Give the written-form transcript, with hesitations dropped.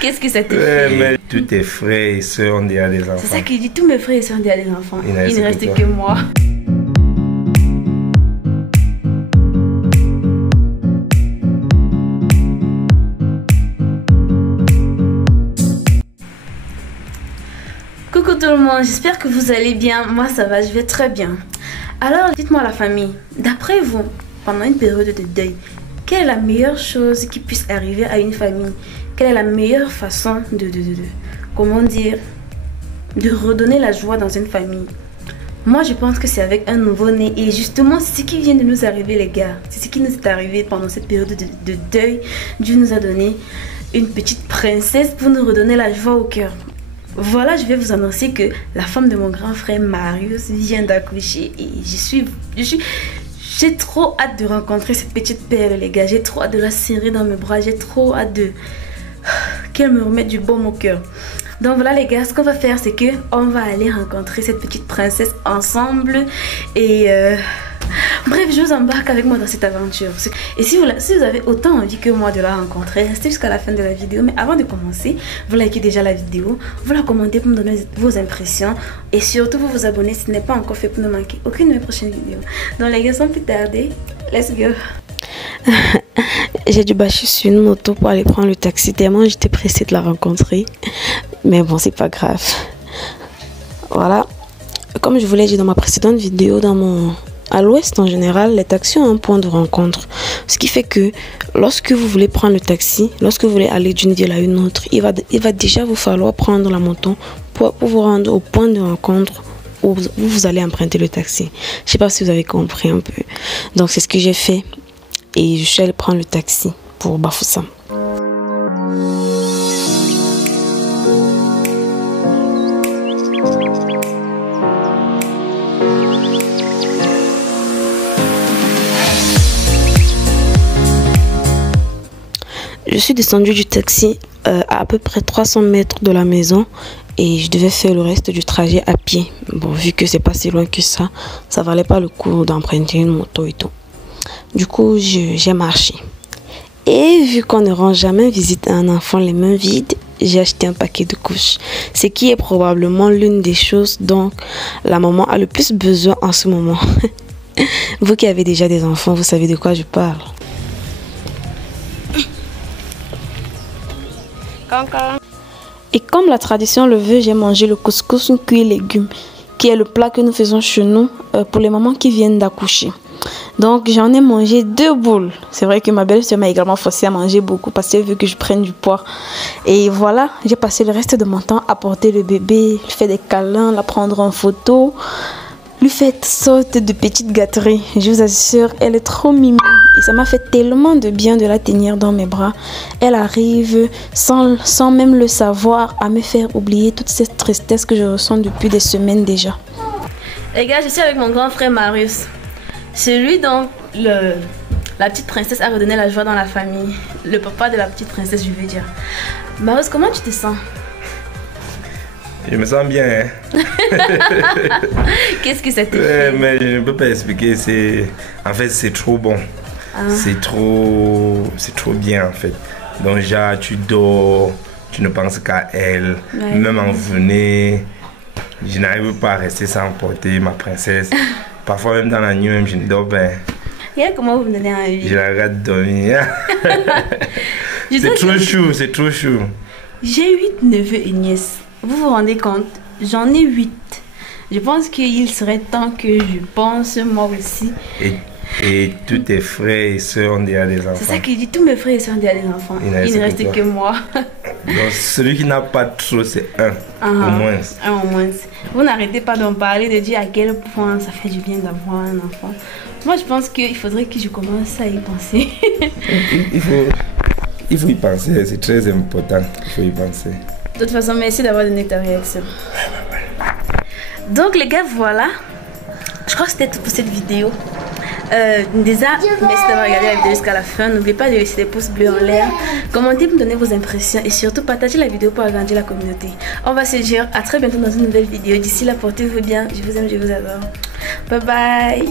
Qu'est-ce que ça te fait? Mais tous tes frères et soeurs ont déjà des enfants. C'est ça qu'il dit, tous mes frères et soeurs ont déjà des enfants. Il ne reste que que moi. Coucou tout le monde, j'espère que vous allez bien. Moi ça va, je vais très bien. Alors dites-moi la famille, d'après vous, pendant une période de deuil, quelle est la meilleure chose qui puisse arriver à une famille? Quelle est la meilleure façon comment dire, de redonner la joie dans une famille? Moi je pense que c'est avec un nouveau-né. Et justement c'est ce qui vient de nous arriver les gars. C'est ce qui nous est arrivé pendant cette période de deuil. Dieu nous a donné une petite princesse pour nous redonner la joie au cœur. Voilà, je vais vous annoncer que la femme de mon grand frère Marius vient d'accoucher. Et j'ai trop hâte de rencontrer cette petite perle les gars. J'ai trop hâte de la serrer dans mes bras. J'ai trop hâte qu'elle me remette du baume au cœur. Donc voilà les gars, ce qu'on va faire c'est que on va aller rencontrer cette petite princesse ensemble. Et bref, je vous embarque avec moi dans cette aventure. Et si vous avez autant envie que moi de la rencontrer, restez jusqu'à la fin de la vidéo. Mais avant de commencer, vous likez déjà la vidéo, vous la commentez pour me donner vos impressions. Et surtout vous vous abonnez si ce n'est pas encore fait pour ne manquer aucune de mes prochaines vidéos. Donc les gars, sans plus tarder, let's go. J'ai dû bâcher sur une moto pour aller prendre le taxi tellement j'étais pressée de la rencontrer. Mais bon, c'est pas grave. Voilà. Comme je vous l'ai dit dans ma précédente vidéo, à l'ouest en général, les taxis ont un point de rencontre. Ce qui fait que lorsque vous voulez prendre le taxi, lorsque vous voulez aller d'une ville à une autre, il va déjà vous falloir prendre la moto pour vous rendre au point de rencontre où vous allez emprunter le taxi. Je sais pas si vous avez compris un peu. Donc c'est ce que j'ai fait. Et je suis allée prendre le taxi pour Bafoussam. Je suis descendue du taxi à peu près 300 mètres de la maison et je devais faire le reste du trajet à pied. Bon, vu que c'est pas si loin que ça valait pas le coup d'emprunter une moto et tout. Du coup, j'ai marché. Et vu qu'on ne rend jamais visite à un enfant les mains vides, j'ai acheté un paquet de couches. Ce qui est probablement l'une des choses dont la maman a le plus besoin en ce moment. Vous qui avez déjà des enfants, vous savez de quoi je parle. Et comme la tradition le veut, j'ai mangé le couscous cuit légumes, qui est le plat que nous faisons chez nous pour les mamans qui viennent d'accoucher. Donc j'en ai mangé 2 boules. C'est vrai que ma belle-sœur m'a également forcé à manger beaucoup parce qu'elle veut que je prenne du poids. Et voilà, j'ai passé le reste de mon temps à porter le bébé, lui faire des câlins, la prendre en photo, lui faire toutes sortes de petites gâteries. Je vous assure, elle est trop mimi. Et ça m'a fait tellement de bien de la tenir dans mes bras. Elle arrive sans même le savoir à me faire oublier toute cette tristesse que je ressens depuis des semaines déjà. Les gars, je suis avec mon grand frère Marius. C'est lui dont la petite princesse a redonné la joie dans la famille. Le papa de la petite princesse, je veux dire. Marius, comment tu te sens? Je me sens bien. Hein? Qu'est-ce que ça te fait? Mais je ne peux pas expliquer. En fait, c'est trop bon. Ah. C'est trop bien en fait. Donc déjà, tu dors, tu ne penses qu'à elle. Ouais. Même en venez, je n'arrive pas à rester sans porter ma princesse. Parfois même dans la nuit, même, je ne dors pas. Regarde comment vous me donnez envie. Je la regarde dormir. C'est trop chou, c'est trop chou. J'ai 8 neveux et nièces. Vous vous rendez compte? J'en ai 8. Je pense qu'il serait temps que je pense moi aussi. Et tous tes frères et soeurs ont déjà des enfants. C'est ça qu'il dit, tous mes frères et soeurs ont déjà des enfants. Il ne reste que moi. Donc celui qui n'a pas trop, c'est un. Au moins. Un au moins. Vous n'arrêtez pas d'en parler, de dire à quel point ça fait du bien d'avoir un enfant. Moi je pense qu'il faudrait que je commence à y penser. Il faut y penser, c'est très important. Il faut y penser. De toute façon, merci d'avoir donné ta réaction. Donc les gars, voilà. Je crois que c'était tout pour cette vidéo. Déjà, merci d'avoir regardé la vidéo jusqu'à la fin. N'oubliez pas de laisser des pouces bleus en l'air, commentez pour me donner vos impressions et surtout partagez la vidéo pour agrandir la communauté. On va se dire à très bientôt dans une nouvelle vidéo. D'ici là, portez-vous bien. Je vous aime, je vous adore. Bye bye.